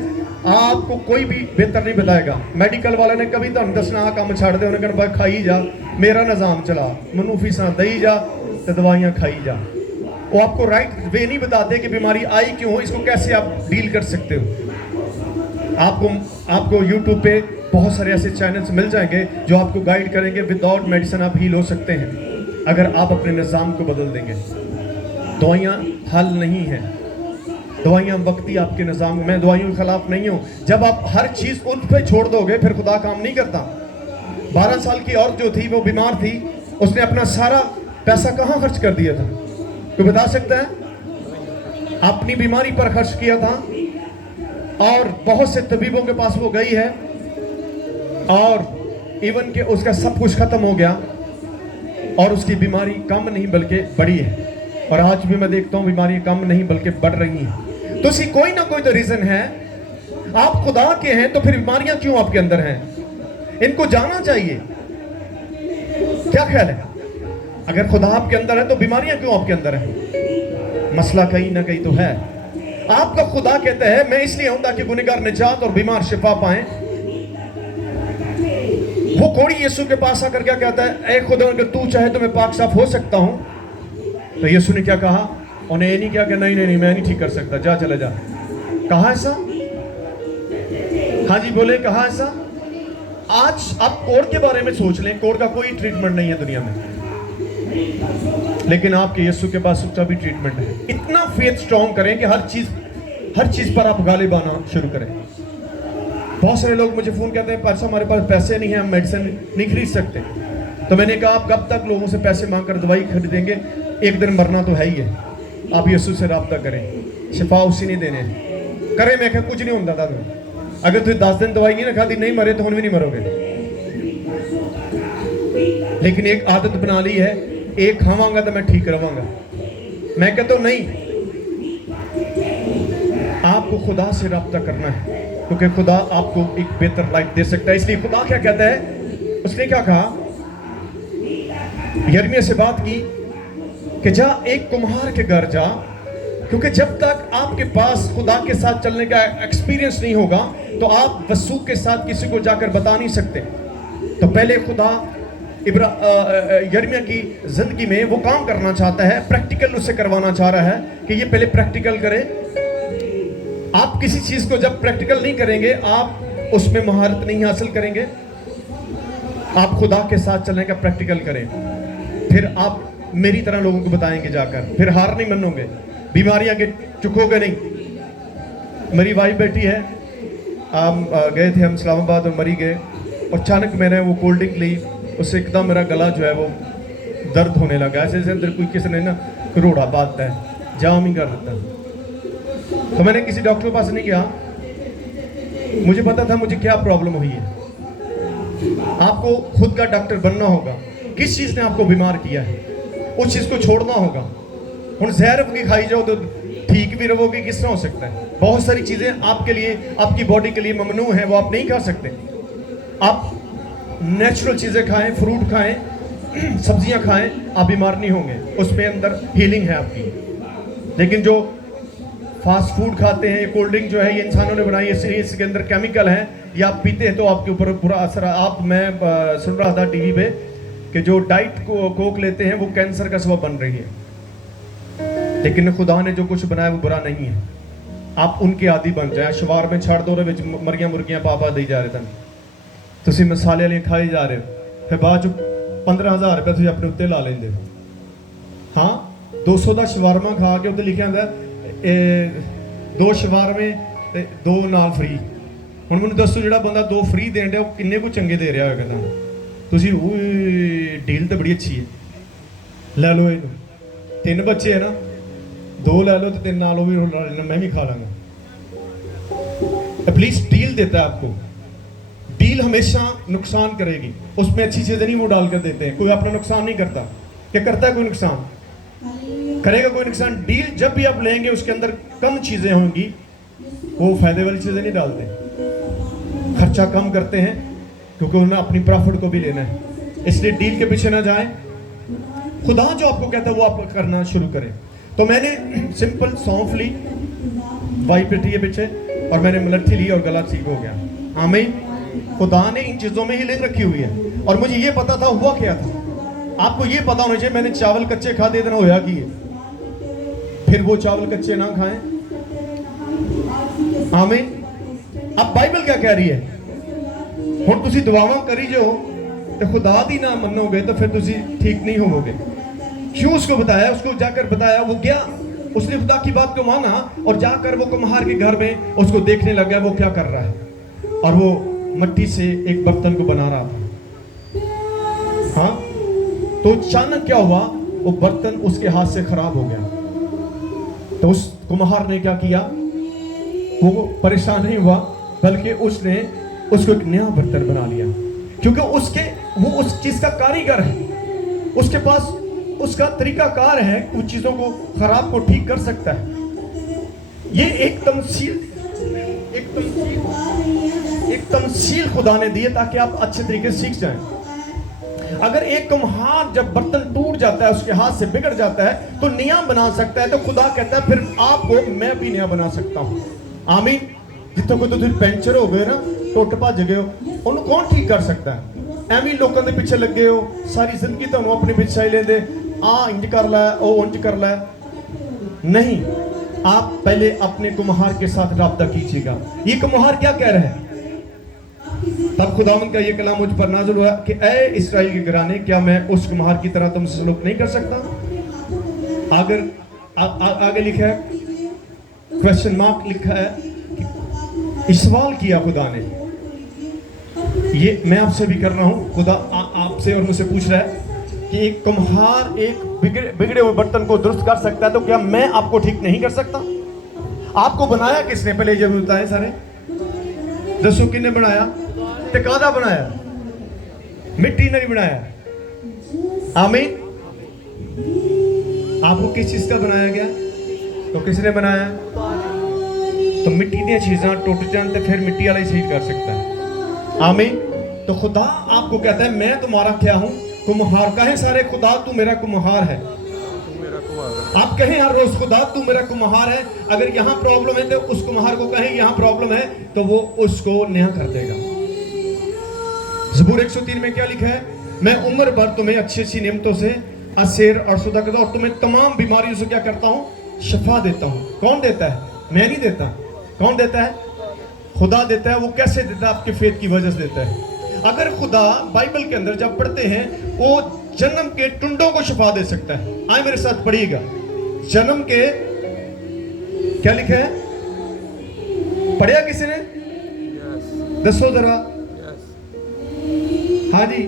आपको कोई भी बेहतर नहीं बताएगा। मेडिकल वाले ने कभी तो दसना काम छड़ दे, उन्हें कहना खाई जा, मेरा निज़ाम चला, मनु फीसा दई जा तो दवाइयाँ खाई जा। वो आपको राइट वे नहीं बताते कि बीमारी आई क्यों हो, इसको कैसे आप डील कर सकते हो। आपको यूट्यूब पे बहुत सारे ऐसे चैनल्स मिल जाएंगे जो आपको गाइड करेंगे। विदाउट मेडिसिन आप हील हो सकते हैं अगर आप अपने निज़ाम को बदल देंगे। दवाइयाँ हल नहीं है, दवाइयाँ वक्ती आपके निज़ाम। मैं दवाइयों के खिलाफ नहीं हूँ। जब आप हर चीज़ उन पे छोड़ दोगे फिर खुदा काम नहीं करता। 12 साल की औरत जो थी वो बीमार थी, उसने अपना सारा पैसा कहाँ खर्च कर दिया था? कोई बता सकता है? अपनी बीमारी पर खर्च किया था। और बहुत से तबीबों के पास वो गई है और इवन के उसका सब कुछ खत्म हो गया और उसकी बीमारी कम नहीं बल्कि बढ़ी है। और आज भी मैं देखता हूं बीमारियां कम नहीं बल्कि बढ़ रही हैं। तो इसकी कोई ना कोई तो रीजन है। आप खुदा के हैं तो फिर बीमारियां क्यों आपके अंदर हैं? इनको जानना चाहिए। क्या ख्याल है? अगर खुदा आपके अंदर है तो बीमारियां क्यों आपके अंदर हैं? मसला कहीं ना कहीं तो है। आपका खुदा कहता है मैं इसलिए हूं ताकि गुनहगार निजात और बीमार शिफा पाएं। वो कोड़ी यीशु के पास आकर क्या कहता है? ऐ खुदा अगर तू चाहे तो मैं पाक साफ हो सकता हूं। तो यीशु ने क्या कहा? उन्हें ये नहीं किया कि नहीं नहीं मैं नहीं ठीक कर सकता, जा चले जा। कहा ऐसा? हाँ जी बोले, कहा ऐसा? आज आप कोड के बारे में सोच लें, कोड का कोई ट्रीटमेंट नहीं है दुनिया में, लेकिन आपके यीशु के पास उसका भी ट्रीटमेंट है। इतना फेथ स्ट्रॉन्ग करें कि हर चीज पर आप गालिब आना शुरू करें। बहुत सारे लोग मुझे फोन करते हैं, पर हमारे पास पैसे नहीं है, हम मेडिसिन नहीं खरीद सकते। तो मैंने कहा आप कब तक लोगों से पैसे मांग कर दवाई खरीदेंगे? एक दिन मरना तो है ही है। आप यीशु से रब्ता करें, शिफा उसी ने देने करें। मैं क्या कुछ नहीं होता था। अगर तुम 10 दिन दवाई नहीं ना खाती, नहीं मरे तो हम भी नहीं मरोगे। लेकिन एक आदत बना ली है, एक खावांगा तो मैं ठीक रवांगा। मैं कहता हूं नहीं, आपको खुदा से रब्ता करना है क्योंकि खुदा आपको एक बेहतर लाइफ दे सकता है। इसलिए खुदा क्या कहता है? उसने क्या कहा? यिर्मयाह से बात की कि जा एक कुम्हार के घर जा, क्योंकि जब तक आपके पास खुदा के साथ चलने का एक्सपीरियंस नहीं होगा तो आप वसूख के साथ किसी को जाकर बता नहीं सकते। तो पहले खुदा यिर्मयाह की जिंदगी में वो काम करना चाहता है, प्रैक्टिकल उससे करवाना चाह रहा है कि ये पहले प्रैक्टिकल करे। आप किसी चीज को जब प्रैक्टिकल नहीं करेंगे आप उसमें महारत नहीं हासिल करेंगे। आप खुदा के साथ चलने का प्रैक्टिकल करें, फिर आप मेरी तरह लोगों को बताएंगे जाकर, फिर हार नहीं मानोगे, बीमारियां के चुकोगे नहीं। मेरी वाइफ बेटी है, गए थे हम इस्लामाबाद और मरी गए, और अचानक मैंने वो कोल्ड ड्रिंक ली, उससे एकदम मेरा गला जो है वो दर्द होने लगा। ऐसे ऐसे अंदर कोई किसी ने ना रोड़ा बांधता है, जाम ही कर देता। तो मैंने किसी डॉक्टर के पास नहीं गया, मुझे पता था मुझे क्या प्रॉब्लम हुई है। आपको खुद का डॉक्टर बनना होगा। किस चीज़ ने आपको बीमार किया है उस चीज़ को छोड़ना होगा। हम जहर की खाई जाओ तो ठीक भी रहोगे, किस तरह हो सकता है? बहुत सारी चीज़ें आपके लिए, आपकी बॉडी के लिए ममनू है, वो आप नहीं खा सकते। आप नेचुरल चीज़ें खाएं, फ्रूट खाएं, सब्जियां खाएं, आप बीमार नहीं होंगे, उसमें अंदर हीलिंग है आपकी। लेकिन जो फास्ट फूड खाते हैं, कोल्ड ड्रिंक जो है ये इंसानों ने बनाई है, इसलिए इसके अंदर केमिकल हैं, ये आप पीते हैं तो आपके ऊपर बुरा असर। मैं सुन रहा था टीवी पे कि जो डाइट कोक लेते हैं वो कैंसर का सबब बन रही है। लेकिन खुदा ने जो कुछ बनाया वो बुरा नहीं है। आप उनके आदि बन जाए। शवार में छड़ दो विच मरियां मुर्गियां पापा दी जा रहे थे, तुम मसाले वाली खाई जा रहे हो, फिर बाद 15,000 रुपये तुम अपने उत्ते ला लेंगे हो। हाँ 200 का शवारमा खा के उत्ते लिखा होंगे 2 शवारमे 2 नाल फ्री। हुण मैनूं दसो जिहड़ा बंदा 2 फ्री देण दिया किन्ने को चंगे दे रहा होगा? तुसीं डील तो बड़ी अच्छी है, लै लो इनू। 3 बच्चे है ना, 2 लै लो तो 3 नाल भी मैं भी खा लांगा। एटलीस्ट डील देता है आपको, डील हमेशा नुकसान करेगी, उसमें अच्छी चीजें नहीं वो डाल कर देते हैं। कोई अपना नुकसान नहीं करता। क्या करता है? कोई नुकसान करेगा? कोई नुकसान। डील जब भी आप लेंगे उसके अंदर कम चीजें होंगी, वो फायदे वाली चीजें नहीं डालते, खर्चा कम करते हैं, क्योंकि उन्हें अपनी प्रॉफिट को भी लेना है। इसलिए डील के पीछे ना जाएं। खुदा जो आपको कहता है वो आप करना शुरू करें। तो मैंने सिंपल सौंफ ली, वाई पेटी है पीछे, और मैंने मलट्ठी ली और गला ठीक हो गया। आमीन। खुदा ने इन चीजों में हीलिंग रखी हुई है। और मुझे ये पता था हुआ क्या था। आपको ये पता होना चाहिए, मैंने चावल कच्चे खा दे देना होया कि फिर वो चावल कच्चे ना खाएं। आमीन। अब बाइबल क्या कह रही है? हुण तुसी दुआवां करी जो तो खुदा दी ना मनोगे तो फिर तुसी ठीक नहीं होवोगे। क्यों उसको बताया? उसको जाकर बताया, वो गया, उसने खुदा की बात को माना और जाकर वो कुम्हार के घर में उसको देखने लग गया वो क्या कर रहा है। और वो मिट्टी से एक बर्तन को बना रहा था। हाँ, तो अचानक क्या हुआ? वो बर्तन उसके हाथ से खराब हो गया। तो उस कुम्हार ने क्या किया? वो परेशान नहीं हुआ, बल्कि उसने उसको एक नया बर्तन बना लिया, क्योंकि वो उस चीज का कारीगर है। उसके पास उसका तरीकाकार है, कुछ चीजों को खराब को ठीक कर सकता है। ये एक तमसील खुदा ने दी है ताकि आप अच्छे तरीके से सीख जाएं। अगर एक कुम्हार जब बर्तन टूट जाता है, उसके हाथ से बिगड़ जाता है, तो नया बना सकता है, तो खुदा कहता है फिर आपको मैं भी नया बना सकता हूं। आमीन। जितों को तो पंचर हो गए ना, टुट भज गए हो, उन्हें कौन ठीक कर सकता है? एवं लोगों के पीछे लगे हो, सारी जिंदगी तुहानू अपने पीछे ही लेंदे, आ इंज कर लै, ओ इंज कर लै। नहीं, आप पहले अपने कुम्हार के साथ राब्ता कीजिएगा। ये कुम्हार क्या कह रहे हैं? तब खुदावंद का ये कलाम मुझ पर नाज़िल हुआ कि ऐ इस्राएल के घराने, क्या मैं उस कुम्हार की तरह तुमसे सलूक नहीं कर सकता? अगर आगे लिखा है, क्वेश्चन मार्क लिखा है, सवाल किया खुदा ने। ये मैं आपसे भी कर रहा हूं, खुदा आपसे और मुझसे पूछ रहा है कि एक कुम्हार एक बिगड़े हुए बर्तन को दुरुस्त कर सकता है, तो क्या मैं आपको ठीक नहीं कर सकता? आपको बनाया किसने? पहले ये बताएं सारे, दसो किसने बनाया? ते कादा बनाया? मिट्टी ने नहीं बनाया। आमीन। आपको किस चीज का बनाया गया? तो किसने बनाया? तो मिट्टी दी चीज़ां टुट जान तो फिर मिट्टी वाला ही सही कर सकता है। आमीन। तो खुदा आपको कहता है मैं तुम्हारा क्या हूं? कुम्हार। कहें सारे, खुदा तू मेरा कुम्हार है। आप कहें हर रोज, खुदा तू मेरा कुम्हार है। अगर यहाँ प्रॉब्लम है तो उस कुम्हार को कहें यहाँ प्रॉब्लम है, तो वो उसको नया कर देगा। ज़बूर 103 में क्या लिखा है? मैं उम्र भर तुम्हें अच्छी अच्छी नेमतों से असेर और सुधा करता हूं, और तुम्हें तमाम बीमारियों से क्या करता हूं? शफा देता हूं। कौन देता है? मैं नहीं देता। कौन देता है? खुदा देता है। वो कैसे देता है? आपके फेथ की वजह से देता है। अगर खुदा बाइबल के अंदर जब पढ़ते हैं, वो जन्म के टुंडों को शफा दे सकता है। आए मेरे साथ पढ़िएगा, जन्म के क्या लिखा है? पढ़िया किसी ने? दसो जरा। हाँ जी,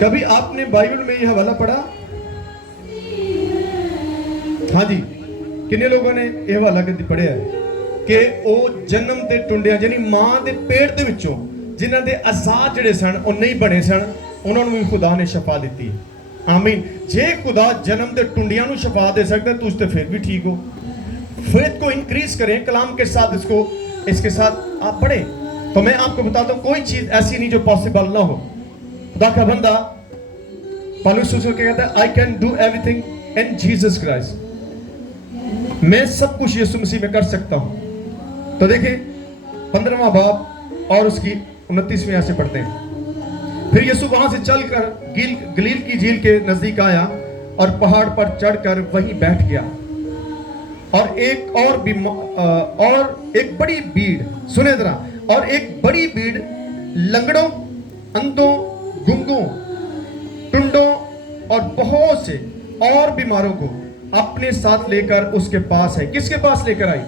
कभी आपने बाइबल में यह हवाला पढ़ा? हाँ जी, किन्ने लोगों ने यह हवाला कभी पढ़िया है कि ਉਹ जन्म ਦੇ ਟੁੰਡਿਆਂ यानी मां ਦੇ पेट ਦੇ ਵਿੱਚੋਂ ਜਿਨ੍ਹਾਂ ਦੇ ਅਸਾਦ ਜਿਹੜੇ ਸਨ ਉਹ ਨਹੀਂ ਬਣੇ ਸਨ, ਉਹਨਾਂ ਨੂੰ ਵੀ ਖੁਦਾ ਨੇ ਸ਼ਫਾ ਦਿੱਤੀ। आमीन। जे खुदा जन्म दे टुंडियां नु शफा दे सकता है, तो उससे फिर भी ठीक हो। फेथ को इंक्रीज करें कलाम के साथ, इसके साथ आप पढ़े। तो मैं आपको बताता हूं, कोई चीज ऐसी नहीं जो पॉसिबल ना हो। खुदा का बंदा पौलुस उसको क्या कहता है? I can do everything in Jesus Christ. मैं सब कुछ यीशु मसीह में कर सकता हूं। तो देखें 15वां बाब और उसकी 29वीं आयत से पढ़ते हैं। फिर यीशु वहां से चलकर गलील की झील के नजदीक आया और पहाड़ पर चढ़कर वहीं बैठ गया। और एक बड़ी भीड़, सुने जरा, और एक बड़ी भीड़ लंगड़ों, अंधों, गूंगों, टुंडों और बहुत से और बीमारों को अपने साथ लेकर उसके पास है। किसके पास लेकर आई?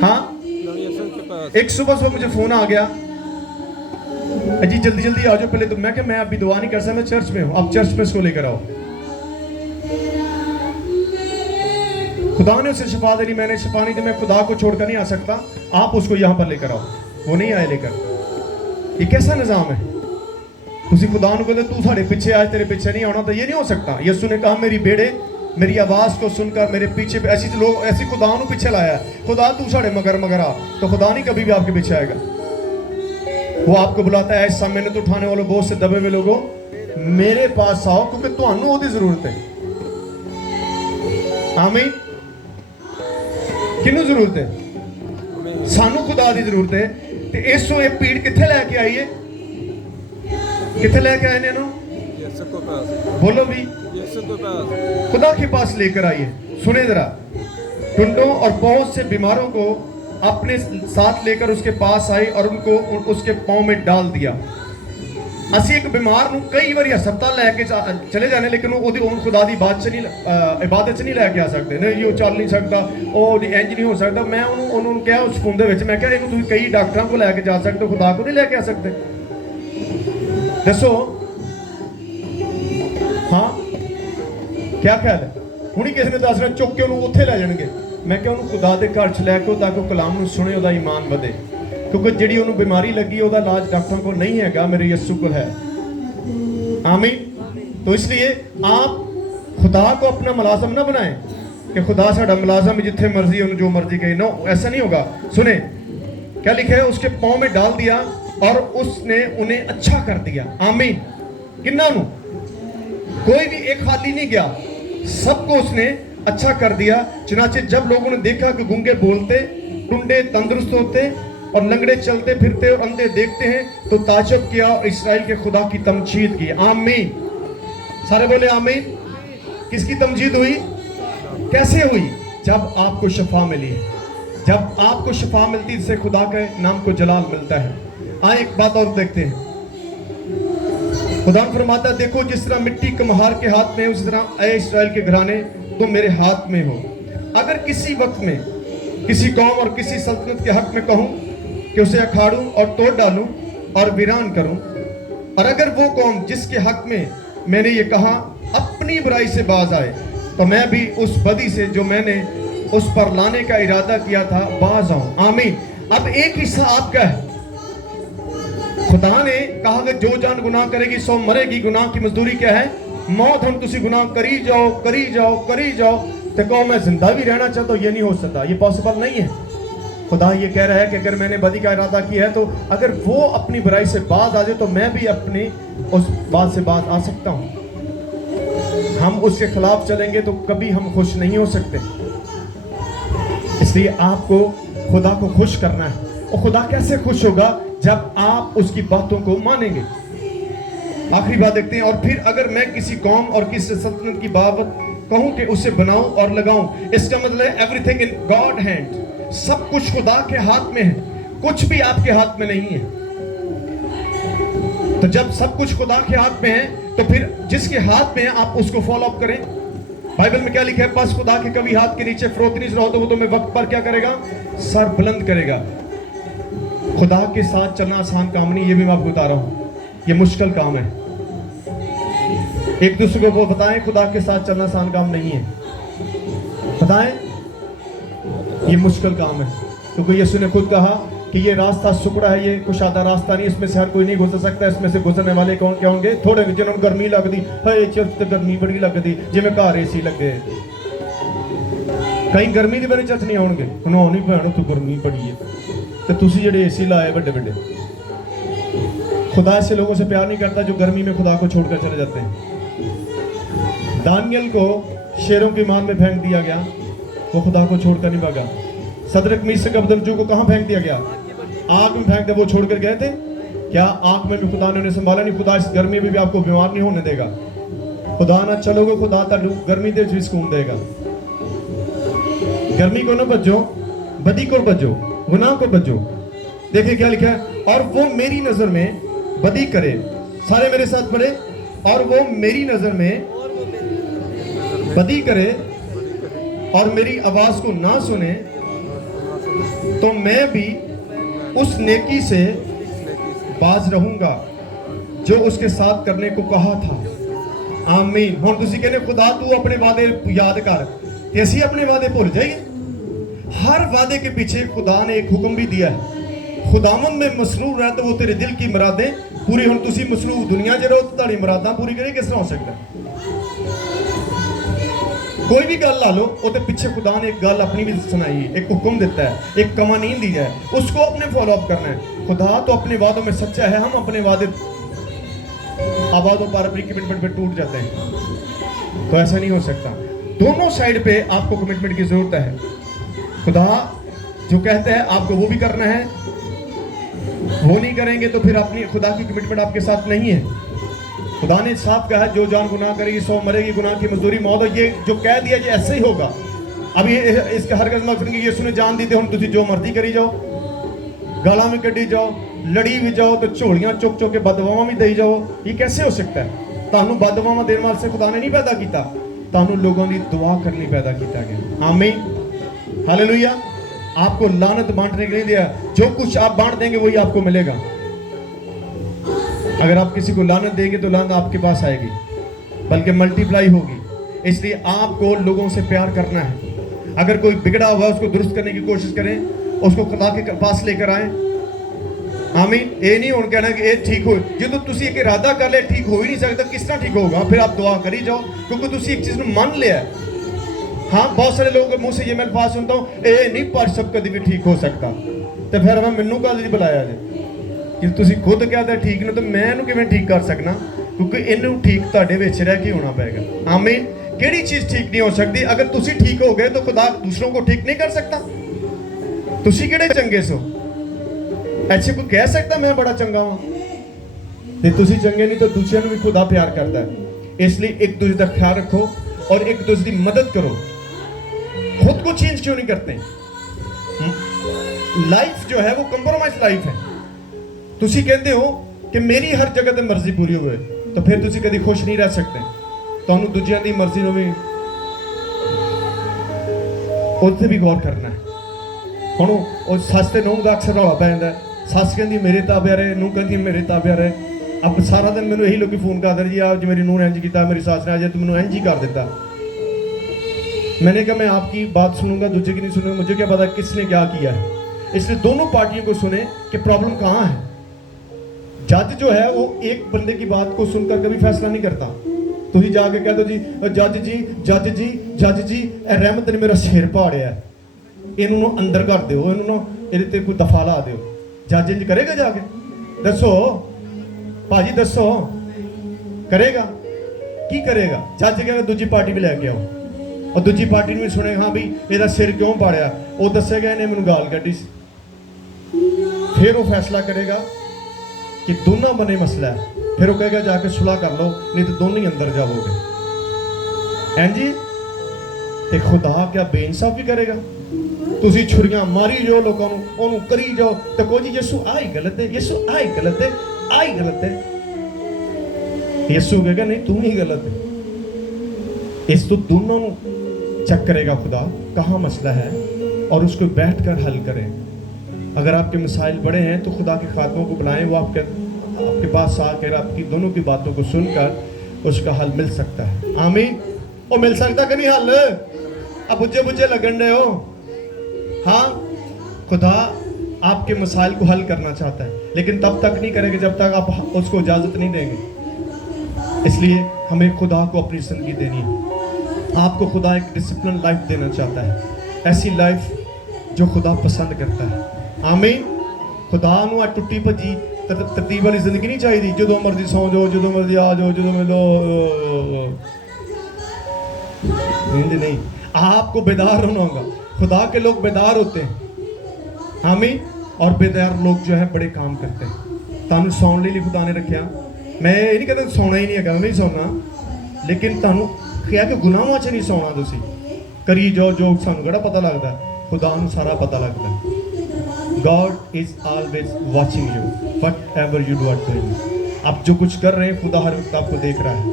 हाँ, एक सुबह मुझे फोन आ गया, अजी जल्दी जल्दी आ जाओ पहले। तो मैं क्या, मैं अभी दुआ नहीं कर सकता, मैं चर्च में हूं, आप चर्च में इसको लेकर आओ। खुदा ने उसे शफा देनी, मैंने शफा नहीं दी, मैं खुदा को छोड़कर नहीं आ सकता, आप उसको यहां पर लेकर आओ। वो नहीं आए लेकर। ये कैसा निज़ाम है? तुसी खुदा को कहते तू साढ़े पीछे आज तेरे पीछे नहीं आना, तो ये नहीं हो सकता। यीशु ने कहा मेरी बेड़े मेरी आवाज़ को सुनकर मेरे पीछे ऐसी लोग ऐसी खुदा को पीछे लाया। खुदा तू साढ़े मगर मगर आ, तो खुदा नहीं कभी भी आपके पीछे आएगा। वो आपको बुलाता है ऐसा मैंने तो उठाने वालों बहुत से दबे हुए लोगों मेरे पास आओ, क्योंकि तुहानू ओदी जरूरत है। आमीन। किनू जरूरत है? सानू खुदा दी जरूरत है। ते इसो ये पीड़ किथे लेके आई है? किथे लेके आए ने इन्हों? बोलो भी। खुदा के पास लेकर आई है। सुने जरा, टुंडों और बहुत से बीमारों को अपने साथ लेकर उसके पास आई और उनको उसके पांव में डाल दिया। असी एक बीमार नूं कई बार हस्पताल लैके चले जाने, लेकिन वो खुदा की इबादत नहीं लैके आ सकते। नहीं वो चल नहीं सकता, वो इंज नहीं हो सकता। मैं उन्होंने कहा उस फोन के मैं क्या तुम कई डॉक्टरों को लैके जा सकते, खुदा को नहीं लैके आ सकते? दसो हाँ क्या ख्याल है? हूँ किसी ने दस चुक के उन्होंने उत्थे लै जाएंगे। मैं क्या उन्होंने खुदा के घर च लैके ताकि कलाम में सुने, वह ईमान बढ़े, क्योंकि जी उन्होंने बीमारी लगी वह इलाज डॉक्टरों को नहीं है, मेरे यीशु को है। आमीन। तो इसलिए आप खुदा को अपना मुलाजम ना बनाएं कि खुदा साडा मुलाजम जिथे मर्जी उन्हें जो मर्जी कहे। नो, ऐसा नहीं होगा। सुने क्या लिखा है? उसके पाँव में डाल दिया और उसने उन्हें अच्छा कर दिया। आमीन। किन्ना नू? कोई भी एक खाली नहीं गया, सबको उसने अच्छा कर दिया। चुनाचे जब लोगों ने देखा कि गूंगे बोलते, टुंडे तंदुरुस्त होते और लंगड़े चलते फिरते और अंधे देखते हैं, तो ताज्जुब किया और इस्राएल के खुदा की तमजीद की। आमीन। सारे बोले आमीन। किसकी तमजीद हुई? कैसे हुई? जब आपको शफा मिली है। जब आपको शफा मिलती है, इससे खुदा के नाम को जलाल मिलता है। आए एक बात और देखते हैं। खुदा फरमाता है, देखो जिस तरह मिट्टी कुम्हार के हाथ में है, उसी तरह ऐ इस्राएल के घराने तुम मेरे हाथ में हो। अगर किसी वक्त में किसी कौम और किसी सल्तनत के हक में कहूं कि उसे अखाड़ूं और तोड़ डालूं और वीरान करूं, और अगर वो कौम जिसके हक में मैंने ये कहा अपनी बुराई से बाज आए, तो मैं भी उस बदी से जो मैंने उस पर लाने का इरादा किया था बाज आऊं। आमीन। अब एक हिस्सा आपका है। खुदा ने कहा कि जो जान गुनाह करेगी सो मरेगी। गुनाह की मजदूरी क्या है? मौत। हम तुसी गुनाह करी जाओ करी जाओ करी जाओ, तो कहो मैं जिंदा भी रहना चाहता हूं, ये नहीं हो सकता, ये पॉसिबल नहीं है। खुदा ये कह रहा है कि अगर मैंने बदी का इरादा किया है, तो अगर वो अपनी बुराई से बाज आ जाए, तो मैं भी अपनी उस बात से बाज आ सकता हूं। हम उसके खिलाफ चलेंगे तो कभी हम खुश नहीं हो सकते। इसलिए आपको खुदा को खुश करना है। और खुदा कैसे खुश होगा? जब आप उसकी बातों को मानेंगे। आखिरी बात देखते हैं। और फिर अगर मैं किसी कौम और किसी सल्तनत की बाबत कहूं कि उसे बनाऊं और लगाऊं, इसका मतलब है एवरीथिंग इन गॉड हैंड। सब कुछ खुदा के हाथ में है, कुछ भी आपके हाथ में नहीं है। तो जब सब कुछ खुदा के हाथ में है, तो फिर जिसके हाथ में है आप उसको फॉलो अप करें। बाइबल में क्या लिखा है? बस खुदा के कभी हाथ के नीचे फरोतनी रहो, तो वो तुम्हें वक्त पर क्या करेगा? सर बुलंद करेगा। खुदा के साथ चलना आसान काम नहीं, ये भी मैं आपको बता रहा हूं, ये मुश्किल काम है। एक दूसरे को बताएं खुदा के साथ चलना आसान काम नहीं है। बताएं, ये मुश्किल काम है, क्योंकि यीशु ने खुद कहा कि ये रास्ता सुकड़ा है, ये कुशादा रास्ता नहीं, इसमें से हर कोई नहीं गुजर सकता। इसमें से गुजरने वाले कौन क्या होंगे? थोड़े जिन्होंने गर्मी लगती है, चर्च तो गर्मी बड़ी लगती जिमें घर एसी लगे। कई गर्मी की बारे चर्च नहीं आउणगे, उन्होंने भैन उत्थे गर्मी बड़ी है, तो तुसी जेडे एसी लाए बड़े बड़े। खुदा ऐसे लोगों से प्यार नहीं करता जो गर्मी में खुदा को छोड़कर चले जाते हैं। दानियल को शेरों की मान में फेंक दिया गया, वो खुदा को छोड़कर नहीं भागा। सदरक मीशक अबदनजो को कहाँ फेंक दिया गया? आग में फेंक दिया। वो छोड़कर गए थे क्या? आग में भी खुदा ने उन्हें संभाला नहीं। खुदा इस गर्मी में भी आपको बीमार नहीं होने देगा। खुदा ना चलोगे, खुदा तुहानू गर्मी दे भी सुकून देगा। गर्मी को ना भजो, बदी को भजो, गुनाह को भजो। देखिए क्या लिखा है? और वो मेरी नजर में बदी करे। सारे मेरे साथ पढ़े। और वो मेरी नजर में बदी करे और मेरी आवाज को ना सुने, तो मैं भी उस नेकी से बाज रहूंगा जो उसके साथ करने को कहा था। आमीन। हुण तुसीं कहने खुदा तू अपने वादे याद कर, ते असीं अपने वादे भुल जाइए? हर वादे के पीछे खुदा ने एक हुक्म भी दिया है। खुदावंद में मसरूफ रह तो वो तेरे दिल की मुरादें पूरी हुण तुसी मसरूफ दुनिया च रहो तो तुहाडी मुरादां पूरी करिए किस तरह हो सकता है? कोई भी गल ला लो उसके पीछे खुदा ने एक गल अपनी भी सुनाई है, एक हुक्म देता है, एक कवानीन दी है, उसको अपने फॉलो अप करना है। खुदा तो अपने वादों में सच्चा है, हम अपने वादे आबादों पर अपनी कमिटमेंट पे टूट जाते हैं, तो ऐसा नहीं हो सकता। दोनों साइड पे आपको कमिटमेंट की जरूरत है। खुदा जो कहते हैं आपको वो भी करना है, वो नहीं करेंगे तो फिर अपनी खुदा की कमिटमेंट आपके साथ नहीं है। खुदा ने साफ कहा जो जान गुनाह करेगी सौ मरेगी, गुनाह की मजदूरी मौत है। ये जो कह दिया ये ऐसे ही होगा। अब ये इसके हर मकसद की यीशु ने जान दी थी, हम तुझे जो मर्जी करी जाओ, गाला में कड़ी जाओ, लड़ी भी जाओ, तो झोलियां चुक चुक के बदवावां भी दई जाओ। ये कैसे हो सकता है? तानू बदवावां देने वास्ते खुदा ने नहीं पैदा किया, तानू लोगों की दुआ करनी पैदा किया गया। आमीन, हालेलुया। आपको लानत बांटने के लिए दिया, जो कुछ आप बांट देंगे वही आपको मिलेगा। अगर आप किसी को लानत देंगे तो लानत आपके पास आएगी, बल्कि मल्टीप्लाई होगी। इसलिए आपको लोगों से प्यार करना है। अगर कोई बिगड़ा हुआ है उसको दुरुस्त करने की कोशिश करें, उसको खुदा के पास लेकर आए। आमीन। ये नहीं होना कहना कि ये ठीक हो, जो तो तुसी एक इरादा कर ले ठीक हो ही नहीं सकता, किस तरह ठीक होगा? फिर आप दुआ करी जाओ, क्योंकि तुसी एक चीज मान लिया है। हाँ, बहुत सारे लोगों के मुंह से ये मैं अल्फाज सुनता हूँ, ये नहीं पर सब कभी भी ठीक हो सकता। तो फिर मैं मैनू कल जी बुलाया जे कि तुसी खुद कहते ठीक ने, तो मैं इनू किवें ठीक कर सकना? क्योंकि इनू ठीक तुहाडे विच रह के होना पएगा। आमीन। केड़ी चीज ठीक नहीं हो सकती? अगर तुसी ठीक हो गए तो खुदा दूसरों को ठीक नहीं कर सकता। तुसी केड़े चंगे सो? ऐसे कोई कह सकता मैं बड़ा चंगा हूं? ते तुसी चंगे नहीं तो दूसरों को भी खुदा प्यार करता है। इसलिए एक दूसरे का ख्याल रखो और एक दूसरे की मदद करो। खुद को चेंज क्यों नहीं करते? लाइफ जो है वो कंप्रोमाइज लाइफ है। तुसी कहते हो कि मेरी हर जगह ते मर्जी पूरी होवे, तो फिर तुसी कभी खुश नहीं रह सकते। तुहानू दूजियां दी मर्जी नूं भी उत्थे भी गौर करना है। हुण ਉਹ ਸੱਸ ਤੇ ਨੂੰਹ ਦਾ ਅਕਸਰ ਰੌਲਾ ਪੈ ਜਾਂਦਾ। ਸੱਸ ਕਹਿੰਦੀ ਮੇਰੇ ਤਾਬਿਆ ਰਹੇ, ਨੂੰਹ ਕਹਿੰਦੀ ਮੇਰੇ ਤਾਬਿਆ ਰਹੇ। अब सारा दिन मैंने यही लोग फोन करते जी आज मेरी नूह ने इंज किया, मेरी सास ने आज तुम मैंने इंज ही कर दिता। मैंने कहा मैं आपकी बात सुनूंगा, दूसरे की नहीं सुनूंगा, मुझे क्या पता किसने क्या किया है। इसलिए दोनों पार्टियों को सुने कि प्रॉब्लम कहाँ है। जज जो है वो एक बंदे की बात को सुनकर कभी फैसला नहीं करता। तुम जाके कह दो जी जज जी जज जी जज जी रहमत ने मेरा सिर पाड़िया, इन्होंने अंदर कर दो, इन्होंने कोई दफा ला दो। जज इंज करेगा? जाके दसो भाजी, दसो करेगा? की करेगा? जज कहेगा दूजी पार्टी भी लैके आओ, और दूजी पार्टी ने भी सुनेगा हाँ भी मेरा सिर क्यों पाड़िया, वो दसेगा इन्हें मैंने गाल कड्डी। फिर वो फैसला करेगा कि दोनों बने मसला है। फिर वो कहेगा जाके सुलह कर लो, नहीं तो दोनों ही अंदर जाओगे। हैं जी? ते खुदा क्या बेइंसाफी करेगा? तुसी छुरियां मारी जाओ लोगों को, ओनू करी जाओ, तो कोई जी यीशु आई गलत है, यीशु आई गलत है, आई गलत है। यीशु कहेगा नहीं तुम ही गलत है। इस तो दोनों चेक करेगा खुदा कहाँ मसला है और उसको बैठकर हल करें। अगर आपके मसाइल बड़े हैं तो खुदा के खातमों को बुलाएं, वो आपके पास आकर आपकी दोनों की बातों को सुनकर उसका हल मिल सकता है। आमीन। वो मिल सकता कि नहीं हल? अब बुझे बुझे लगन रहे हो। हाँ, खुदा आपके मसाइल को हल करना चाहता है, लेकिन तब तक नहीं करेगा जब तक आप उसको इजाजत नहीं देंगे। इसलिए हमें खुदा को अपनी जिंदगी देनी है। आपको खुदा एक डिसिप्लिन लाइफ देना चाहता है, ऐसी लाइफ जो खुदा पसंद करता है। आमीन। खुदा नूं आ टुट्टी भजी तरतीब वाली जिंदगी नहीं चाहिए, जो मर्जी सौ जाओ, जो मर्जी आ जाओ, जो मिलो नहीं। आपको बेदार होना होगा। खुदा के लोग बेदार होते हैं। आमीन। और बेदार लोग जो है बड़े काम करते हैं। तानू सौन लिए खुदा ने रखा। मैं ये नहीं कहता सोना ही नहीं है, नहीं सोना, लेकिन तानू क्या कि गुनाहों च नहीं सोना। तुसी करी जाओ जो सानू केड़ा पता लगता है, खुदा नू सारा पता लगता है। God is always watching you, whatever you do. आप जो कुछ कर रहे हैं खुदा हर वक्त आपको देख रहा है।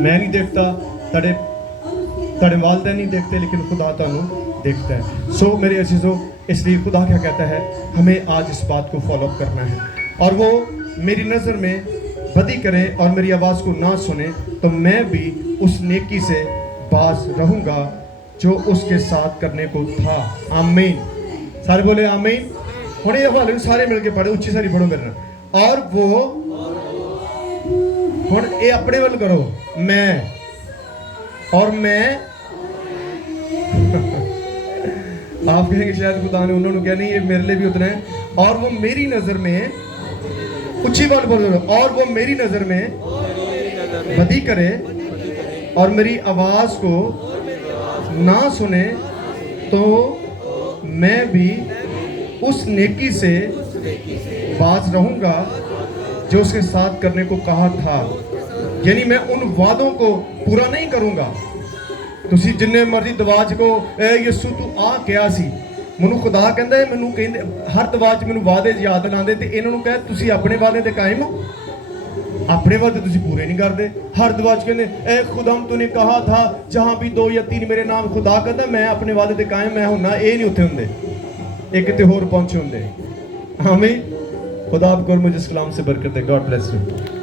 मैं नहीं देखता, तेरे वालिदैन नहीं देखते, लेकिन खुदा तानू देखता है। सो मेरे अजीजों, इसलिए खुदा क्या कहता है, हमें आज इस बात को फॉलो अप करना है। और वो मेरी नज़र में बदी करे और मेरी आवाज़ को ना सुने तो मैं भी उस नेकी से बाज रहूँगा जो उसके साथ करने को था। आमीन। सारे बोले आमीन। हुण ये हवाले नूं सारे मिल के पढ़ो, उच्ची सारी पढ़ो मेरे नाल। और वो हुण ये अपने वल करो, मैं और मैं आप कहेंगे शायद खुदा ने उन्होंने क्या, नहीं ये मेरे लिए भी उतना है। और वो मेरी नजर में, उच्ची बात बोल रहे हो, और वो मेरी नजर में बदी करे और मेरी आवाज को ना सुने तो मैं भी उस नेकी से बाज रहूंगा जो उसके साथ करने को कहा था। यानी मैं उन वादों को पूरा नहीं करूंगा। ਤੁਸੀਂ ਜਿੰਨੇ ਮਰਜ਼ੀ ਦਵਾ ਚ ਕੋ ਯਿਸੂ ਤੂੰ ਆ ਕਿਹਾ ਸੀ, ਮੈਨੂੰ ਖੁਦਾ ਕਹਿੰਦਾ ਮੈਨੂੰ ਕਹਿੰਦੇ ਹਰ ਦਵਾ ਚ ਮੈਨੂੰ ਵਾਅਦੇ ਯਾਦ ਲਾਉਂਦੇ ਤੇ ਇਹਨਾਂ ਨੂੰ ਕਹੇ ਤੁਸੀਂ ਆਪਣੇ ਵਾਅਦੇ ਤੇ ਕਾਇਮ ਹੋ, अपने वादे तुसी पूरे नहीं करते। हर दवा च कहंदे ए खुदाम तूने कहा था जहां भी 2 या 3 मेरे नाम, खुदा कहता मैं अपने वादे ते कायम मैं हुन्ना, ये नहीं उत्थे हुंदे, एक किते होर पहुंचे हुंदे। आमीन। खुदा आपको और मुझे इस कलाम से बरकत दे। God bless you.